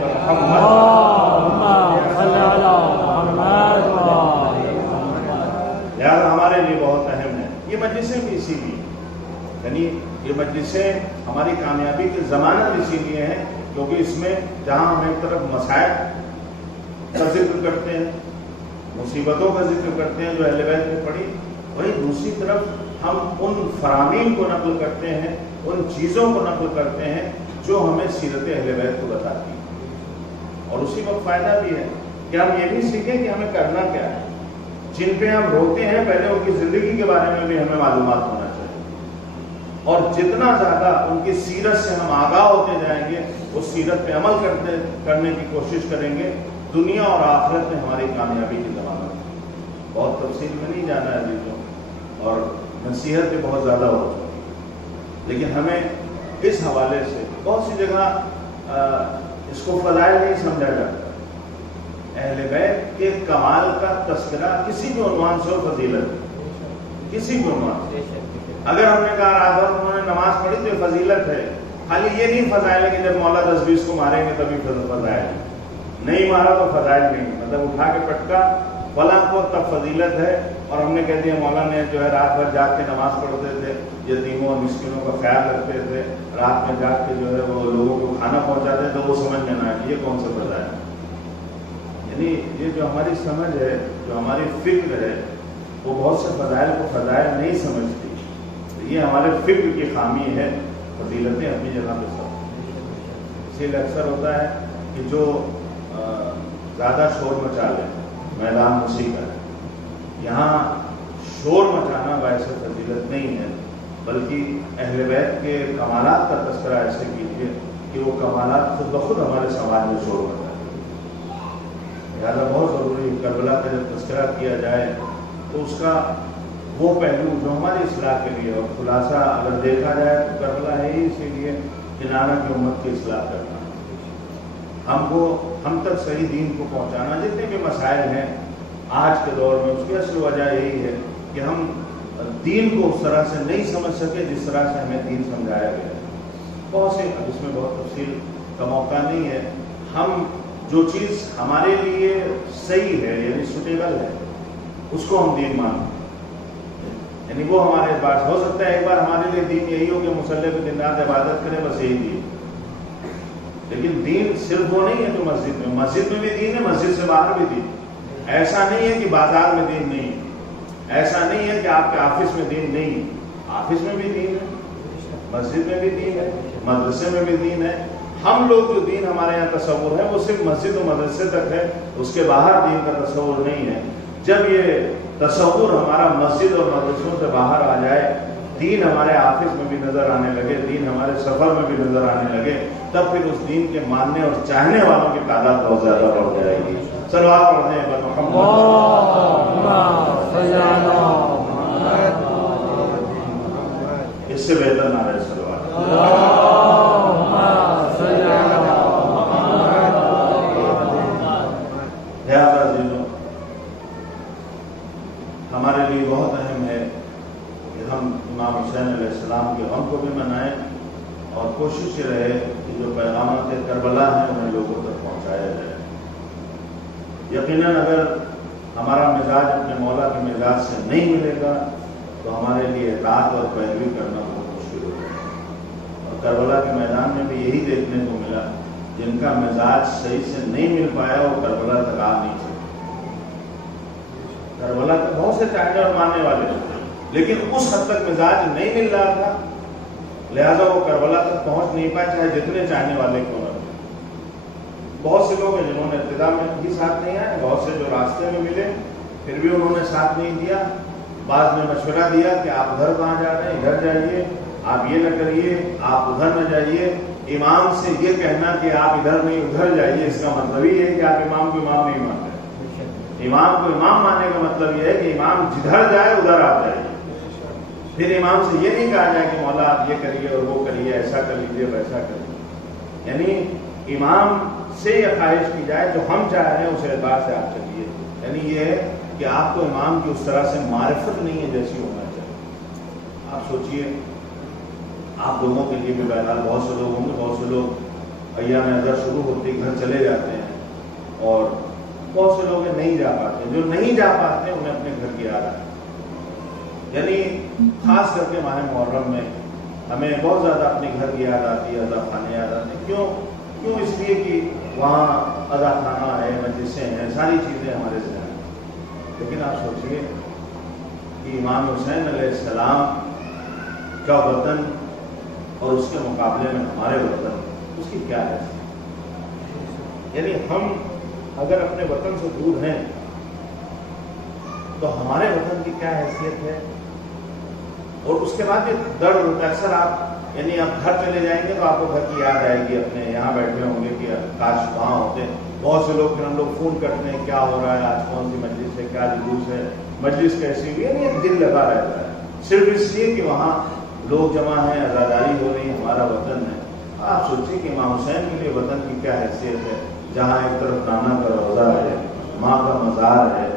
لہٰذا ہمارے لیے بہت اہم ہے۔ یہ مجلسیں بھی اسی لیے، یعنی یہ مجلسیں ہماری کامیابی کی ضمانت اسی لیے ہیں کیونکہ اس میں جہاں ہم ایک طرف مسائل کا ذکر کرتے ہیں، مصیبتوں کا ذکر کرتے ہیں جو اہل بیت نے پڑھی، وہی دوسری طرف ہم ان فرامین کو نقل کرتے ہیں، ان چیزوں کو نقل کرتے ہیں جو ہمیں سیرت اہل بیت کو بتاتی ہے۔ اور اسی وقت فائدہ بھی ہے کہ ہم یہ بھی سیکھیں کہ ہمیں کرنا کیا ہے۔ جن پہ ہم روتے ہیں پہلے ان کی زندگی کے بارے میں بھی ہمیں معلومات ہونا چاہیے، اور جتنا زیادہ ان کی سیرت سے ہم آگاہ ہوتے جائیں گے، اس سیرت پہ عمل کرنے کی کوشش کریں گے، دنیا اور آخرت میں ہماری کامیابی کی ضمانت ہے۔ بہت تفصیل میں نہیں جانا ہے عزیزوں، اور نصیحت بھی بہت زیادہ ہو چکی ہے، لیکن ہمیں اس حوالے سے بہت سی جگہ اس کو فضائل نہیں سمجھا جاتا۔ اہل بیت کے کمال کا تذکرہ کسی بھی عنوان سے ہو فضیلت ہے، کسی بھی عنوان سے۔ اگر ہم نے کہا رات بھر انہوں نے نماز پڑھی تو یہ فضیلت ہے، خالی یہ نہیں فضائل ہے کہ جب مولا 10-20 کو ماریں گے تبھی فضائل ہے، نہیں مارا تو فضائل نہیں، مطلب اٹھا کے پٹکا فلاں کو تب فضیلت ہے۔ اور ہم نے کہہ دیا مولا نے جو ہے رات بھر جاگ کے نماز پڑھتے تھے، یتیموں اور مسکینوں کا خیال رکھتے تھے، رات میں جاگ کے جو ہے وہ لوگوں کو کھانا پہنچاتے تھے، وہ سمجھ میں نہ آئے یہ کون سا فضائل ہے۔ یعنی یہ جو ہماری سمجھ ہے، جو ہماری فکر ہے، وہ بہت سے فضائل کو فضائل نہیں سمجھتی، یہ ہمارے فکر کی خامی ہے۔ فضیلتیں اپنی جگہ پہ سب، اسی لیے اکثر ہوتا ہے کہ جو زیادہ شور مچا لے میدان موسیقی کا، یہاں شور مچانا باعث فضیلت نہیں ہے، بلکہ اہل بیت کے کمالات کا تذکرہ ایسے کیجیے کہ وہ کمالات خود بخود ہمارے سماج میں شور مچائیں۔ لہٰذا بہت ضروری ہے کربلا کا جب تذکرہ کیا جائے تو اس کا وہ پہلو جو ہماری اصلاح کے لیے، اور خلاصہ اگر دیکھا جائے تو کربلا ہے ہی اسی لیے کنانہ کی امت کی اصلاح کرنا، ہم تک صحیح دین کو پہنچانا۔ جتنے بھی مسائل ہیں آج کے دور میں، اس کی اصل وجہ یہی ہے کہ ہم دین کو اس طرح سے نہیں سمجھ سکے جس طرح سے ہمیں دین سمجھایا گیا ہے۔ بہت سے، اب اس میں بہت تفصیل کا موقع نہیں ہے، ہم جو چیز ہمارے لیے صحیح ہے یعنی سوٹیبل ہے اس کو ہم دین مانتے ہیں، یعنی وہ ہمارے پاس ہو سکتا ہے۔ ایک بار ہمارے لیے دین یہی ہو کہ مصلی پہ دن رات عبادت کریں، بس یہی دین، لیکن دین صرف وہ نہیں ہے جو مسجد میں بھی دین ہے، مسجد سے باہر بھی دین۔ ایسا نہیں ہے کہ بازار میں دین نہیں، ایسا نہیں ہے کہ آپ کے آفس میں دین نہیں، آفس میں بھی دین ہے، مسجد میں بھی دین ہے، مدرسے میں بھی دین ہے۔ ہم لوگ جو دین ہمارے یہاں تصور ہے وہ صرف مسجد و مدرسے تک ہے، اس کے باہر دین کا تصور نہیں ہے۔ جب یہ تصور ہمارا مسجد اور مدرسوں سے باہر آ جائے، دین ہمارے آفس میں بھی نظر آنے لگے، دین ہمارے سفر میں بھی نظر آنے لگے، تب پھر اس دین کے ماننے اور چاہنے والوں کی تعداد بہت زیادہ بڑھ جائے گی۔ صلوات پڑھتے ہیں اس سے بہتر نعرہ صلوات۔ ہمارے لیے بہت اہم ہے کہ ہم امام حسین علیہ السلام کے غم کو بھی منائیں، اور کوشش یہ رہے کہ جو پیغامات کربلا ہیں انہیں لوگوں تک پہنچایا جائے۔ یقیناً اگر ہمارا مزاج اپنے مولا کے مزاج سے نہیں ملے گا تو ہمارے لیے اطاعت اور پیروی کرنا بہت مشکل ہو جائے گا۔ اور کربلا کے میدان میں بھی یہی دیکھنے کو ملا، جن کا مزاج صحیح سے نہیں مل پایا وہ کربلا تک آ نہیں سکے۔ کربلا کے بہت سے چاہنے اور ماننے والے تھے، لیکن اس حد تک مزاج نہیں مل رہا تھا، لہذا وہ کربلا تک پہنچ نہیں پائے چاہے جتنے چاہنے والے کیوں نہ۔ بہت سے لوگ ہیں جنہوں نے ابتدا میں بھی ساتھ نہیں آئے، بہت سے جو راستے میں ملے پھر بھی انہوں نے ساتھ نہیں دیا۔ بعض نے مشورہ دیا کہ آپ ادھر کہاں جا رہے ہیں، ادھر جائیے، آپ یہ نہ کریے، آپ ادھر نہ جائیے۔ امام سے یہ کہنا کہ آپ ادھر نہیں ادھر جائیے، اس کا مطلب یہ ہے کہ آپ امام کو امام نہیں مان رہے۔ امام کو امام ماننے کا مطلب یہ ہے کہ امام جدھر جائے ادھر آپ جائیے۔ پھر امام سے یہ نہیں کہا جائے کہ مولا آپ یہ کریے اور وہ کریے، ایسا کر لیجیے ویسا کر لیجیے، یعنی امام سے یہ خواہش کی جائے جو ہم چاہ رہے ہیں اس اعتبار سے آپ چلیے۔ یعنی یہ ہے کہ آپ کو امام کی اس طرح سے معرفت نہیں ہے جیسی ہونا چاہیے۔ آپ سوچئے، آپ لوگوں کے لیے بھی بہرحال بہت سے لوگ ہوں گے، بہت سے لوگ ایام اظہر شروع ہوتے گھر چلے جاتے ہیں، اور بہت سے لوگ نہیں جا پاتے، جو نہیں جا پاتے انہیں اپنے گھر کی یاد آتی، یعنی خاص کر کے ماہ محرم میں ہمیں بہت زیادہ اپنے گھر کی یاد آتی ہے، اذا خانے یاد آتے ہیں۔ کیوں اس لیے کہ وہاں اذا خانہ ہے، مجلسیں ہیں، ساری چیزیں ہمارے ذہن میں۔ لیکن آپ سوچیے کہ امام حسین علیہ السلام کا وطن اور اس کے مقابلے میں ہمارے وطن، اس کی کیا ہے؟ یعنی ہم اگر اپنے وطن سے دور ہیں تو ہمارے وطن کی کیا حیثیت ہے؟ اور اس کے بعد یہ درد ہوتا ہے اکثر، آپ یعنی آپ گھر چلے جائیں گے تو آپ کو گھر کی یاد آئے گی، اپنے یہاں بیٹھے ہوں گے کہ کاش وہاں ہوتے. بہت سے لوگ پھر ہم لوگ فون کرتے ہیں کیا ہو رہا ہے آج، کون سی مجلس ہے، کیا جلوس ہے، مجلس کیسی ہوئی، یعنی ایک دل لگا رہتا ہے صرف اس لیے کہ وہاں لوگ جمع ہیں، عزاداری ہو رہی ہے، ہمارا وطن ہے. آپ سوچیے کہ امام حسین کے لیے وطن کی کیا حیثیت ہے، جہاں ایک طرف نانا کا روضہ ہے، ماں کا مزار ہے.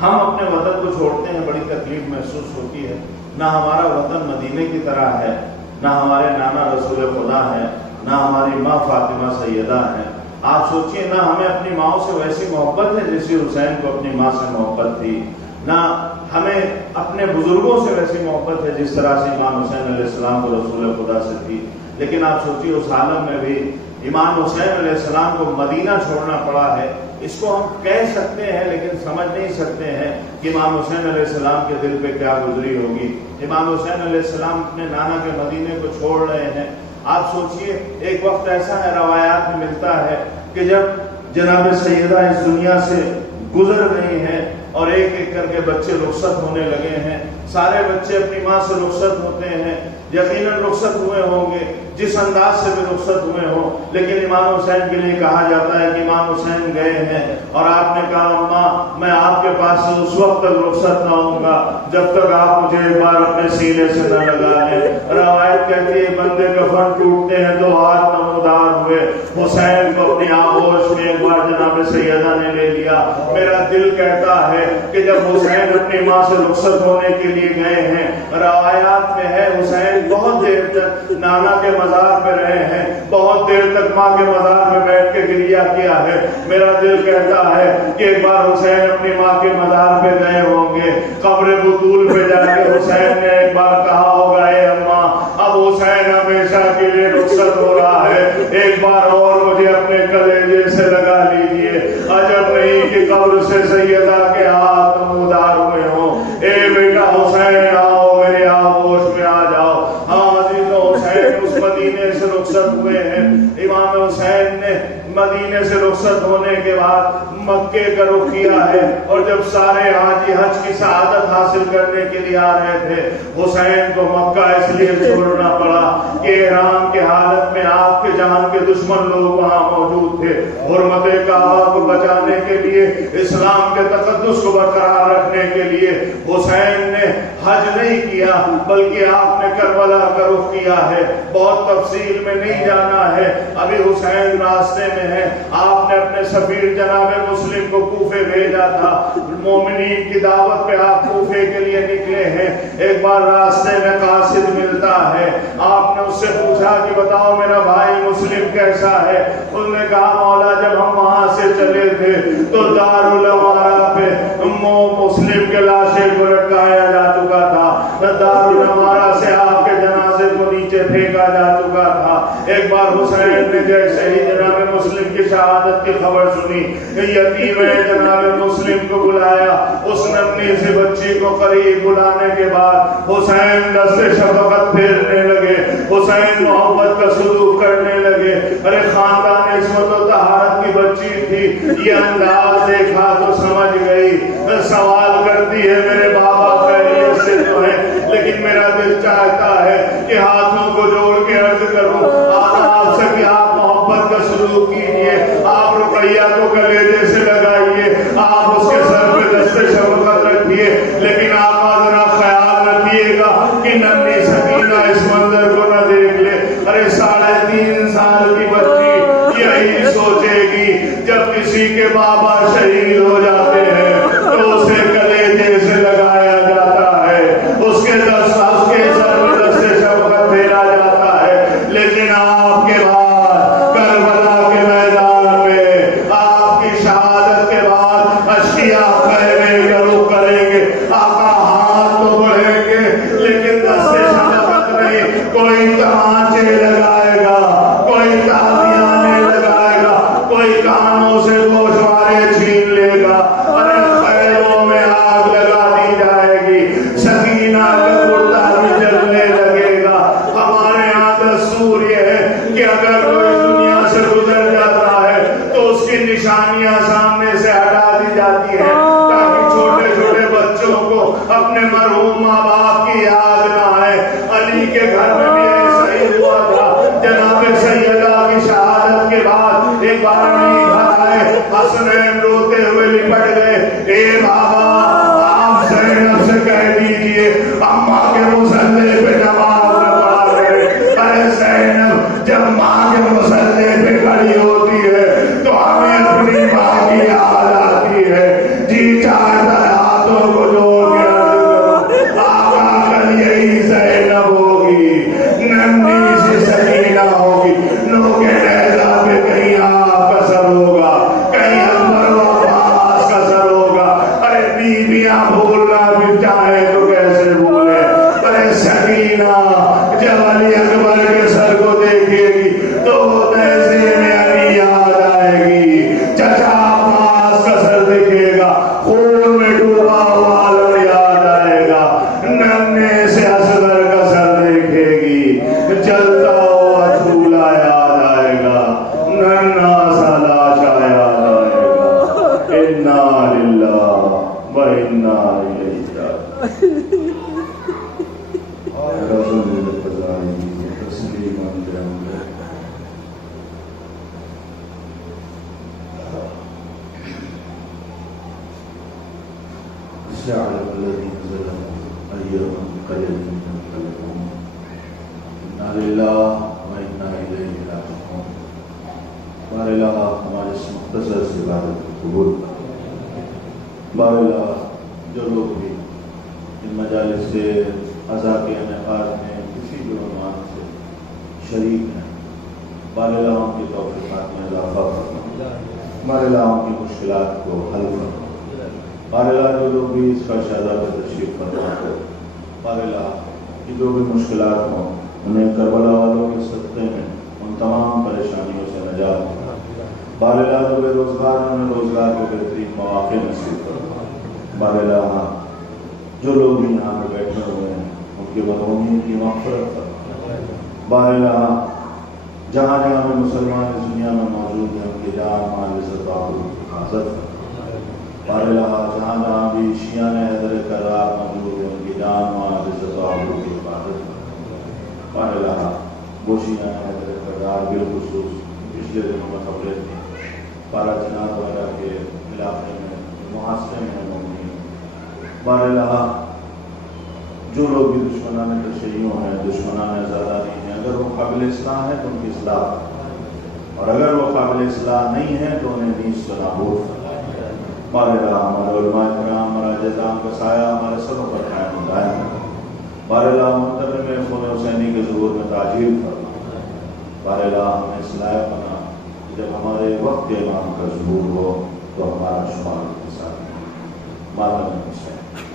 ہم اپنے وطن کو چھوڑتے ہیں، بڑی تکلیف محسوس ہوتی ہے. نہ ہمارا وطن مدینے کی طرح ہے، نہ ہمارے نانا رسول خدا ہے، نہ ہماری ماں فاطمہ سیدہ ہے. آپ سوچئے نہ ہمیں اپنی ماں سے ویسی محبت ہے جیسی حسین کو اپنی ماں سے محبت تھی، نہ ہمیں اپنے بزرگوں سے ویسی محبت ہے جس طرح سے امام حسین علیہ السلام کو رسول خدا سے تھی. لیکن آپ سوچئے اس عالم میں بھی امام حسین علیہ السلام کو مدینہ چھوڑنا پڑا ہے. اس کو ہم کہہ سکتے ہیں لیکن سمجھ نہیں سکتے ہیں کہ امام حسین علیہ السلام کے دل پہ کیا گزری ہوگی. امام حسین علیہ السلام اپنے نانا کے مدینے کو چھوڑ رہے ہیں. آپ سوچئے ایک وقت ایسا ہے، روایات میں ملتا ہے کہ جب جناب سیدہ اس دنیا سے گزر گئی ہیں اور ایک ایک کر کے بچے رخصت ہونے لگے ہیں، سارے بچے اپنی ماں سے رخصت ہوتے ہیں، یقیناً رخصت ہوئے ہوں گے جس انداز سے بھی رخصت ہوئے ہوں، لیکن امام حسین کے لیے کہا جاتا ہے کہ امام حسین گئے ہیں اور آپ نے کہا اماں میں آپ کے پاس سے اس وقت تک رخصت نہ ہوں گا جب تک آپ مجھے ایک بار اپنے سینے سے نہ لگا لیں. روایت کہتی ہے بندے کفن ٹوٹتے ہیں دو ہاتھ نمودار ہوئے، حسین کو اپنی آغوش میں ایک بار جناب سیدہ نے لے لیا. میرا دل کہتا ہے کہ جب حسین اپنی ماں سے رخصت ہونے کے لیے گئے ہیں، روایات میں ہے حسین بہت دیر تک نانا کے مزار پہ رہے ہیں، بہت دیر تک ماں کے مزار میں بیٹھ کے گریہ کیا ہے. میرا دل کہتا ہے کہ ایک بار حسین اپنی ماں کے مزار پہ گئے ہوں گے، قبر بطول پہ جا کے حسین نے ایک بار کہا ہوگا اے اماں اب حسین ہمیشہ کے لیے رخصت ہو رہا ہے، ایک بار اور مجھے اپنے کلیجے سے لگا لیجئے. عجب نہیں کہ قبر سے سیدہ کے ہاتھ نمودار ہوئے ہوں. اے بیٹا حسین آؤ میرے آغوش میں آ جاؤ. ہاں عزیزو حسین اس مدینے سے رخصت ہوئے ہیں. امام حسین نے مدینے سے رخصت ہونے کے بعد مکے کا رخ کیا ہے، اور جب سارے حاجی حج کی سعادت حاصل کرنے کے لیے آ رہے تھے، حسین کو مکہ اس لیے چھوڑنا پڑا کہ احرام کے حالت میں آپ کے جہان کے دشمن لوگ وہاں موجود تھے. حرمت کعبہ کو بچانے کے لیے، اسلام کے تقدس کو برقرار رکھنے کے لیے حسین نے حج نہیں کیا بلکہ آپ نے کربلا کا رخ کیا ہے. بہت تفصیل میں نہیں جانا ہے، ابھی حسین راستے میں ہے. آپ نے اپنے سفیر جناب مسلم کو کوفے بھیجا تھا، مومنین کی دعوت پہ آپ کوفے کے لیے نکلے ہیں. ایک بار راستے میں قاصد ملتا ہے، آپ نے اس سے پوچھا کہ بتاؤ میرا بھائی مسلم کیسا ہے. اس نے کہا مولا جب ہم وہاں سے چلے تھے تو دارالنوارا پہ مسلم کے لاشے کو لٹکایا جا چکا تھا، دارالنوارا سے آپ کے جنازے کو نیچے پھینکا جا چکا تھا. ایک بار حسین نے جیسے ہی جناب مسلم کی شہادت کی خبر سنی، یتیم جناب مسلم کو بلایا. اس ننھی سی بچی کو قریب بلانے کے بعد حسین دست شفقت پھیرنے لگے، حسین محبت کا سلوک کرنے لگے. ارے خاندان عصمت و طہارت کی بچی تھی، یہ انداز دیکھا تو سمجھ گئی. سوال کرتی ہے میرے بابا خیریت سے تو ہے، لیکن میرا دل چاہتا ہے کہ ہاتھوں کو جوڑ کے عرض کروں آپ سے کہ آپ محبت کا سلوک کیجئے، آپ رقیہ کو کلیجے سے لگائیے، آپ اس کے سر پہ دست شفقت رکھیے، لیکن آپ ذرا خیال رکھیے گا کہ ننھی سکینہ اس منظر کو نہ دیکھ لے. ارے 3.5 سال کی بچی یہی سوچے گی جب کسی کے بابا شہید ہو جاتے ہیں تو اسے کلیجے سے لگا جاتی ہے تاکہ چھوٹے چھوٹے بچوں کو اپنے مرحوم ماں باپ کی یاد نہ آئے. علی کے گھر میں بھی ایسا ہی ہوا تھا. جناب سیدہ کی شہادت کے بعد ایک بار علی گھر آئے, حسنین روتے ہوئے لپٹ گئے. اے بابا آپ زینب سے کہہ دیجئے اماں کے مصلے پہ نماز نہ پڑھا کرے. ارے زینب جب ماں کے مصلے پہ کھڑی ہوتی ہے تو ہمیں اپنی ماں کی یاد آتی ہے. جی چاہتا ہے ہاتھوں کو جوڑ کے عرض کرو آقا کل یہی زینب ہوگی, ننھی سی سکینہ ہوگی. نو کے نیزہ پہ کہیں آپ کا سر ہوگا, کہیں اکبر و عباس کا سر ہوگا. ارے بیویاں بھولنا بھی چاہے تو کیسے بھولے. ارے سکینہ جب علی اکبر کے سر کو دیکھے گی تو وہ نیزے میں علی یاد آئے گی. چچا عباس کا سر دیکھے گا, خون میں ڈوبا ہوا عالم یاد آئے گا. ننھے سے اصغر کا سر دیکھے گی, چلتا ہوا جھولا یاد آئے گا, ننھا سا لاشا یاد آئے گا. انا للہ و انا الیہ راجعون. رسول تسلیما جمیلا. شعر الذي نزل أيام قليل ينقلبون. إنا لله وإنا إليه راجعون. بار الہ ہمارے اس مختصر سی عبادت کو قبول کر. بار الہ جو لوگ بھی ان مجالس سے عزا کے انعقاد میں کسی بھی عنوان سے شریک ہیں, بار الہ ان کی توفیقات میں اضافہ کرنا, بار الہ ان کی مشکلات کو حل کرنا. بار الہ جو لوگ بھی اس کا شہدہ پہ تشریف فرما کر, بار الہ کی جو بھی مشکلات ہوں انہیں کربلا والوں کے صدقے میں ان تمام پریشانیوں سے نجات دے. بار الہ جو بے روزگار ہیں انہیں روزگار کے بہترین مواقع نصیب کرنا. بار الہ جو لوگ بھی یہاں پہ بیٹھے ہوئے ہیں ان کی مرحومین کی مغفرت کرنا. بار الہ جہاں جہاں میں مسلمان اس دنیا میں موجود ہیں ان کی جان مال عزت آبرو کی حفاظت کرنا. بار الہ جہاں جہاں بھی شیعہ حیدر کرار موجود ہیں ان کی جان مال عزت و آبرو کی حفاظت کرنا. بار الہ وہ شیعہ حیدر کرار بالخصوص پچھلے دنوں میں خبریں تھیں پارا چنار وغیرہ کے علاقے میں محاصرے میں موجود. بار الہ جو لوگ بھی دشمنان تشیع ہیں, دشمنان زادانی ہیں, اگر وہ قابل اصلاح ہیں تو ان کی اصلاح, اور اگر وہ قابل اصلاح نہیں ہیں تو انہیں نیز و نابود فرمائے. بار الہ ہمارے علماء کرام مراجع عام کا سایہ ہمارے سروں پر قائم دائم. بار الہ منتظم خون حسینی کے ظہور میں تاجیل فرما. بار الہ ہمیں اصلاح بنا جب ہمارے وقت امام کا ظہور ہو تو ہمارا شمار کے ساتھ مالا حسین.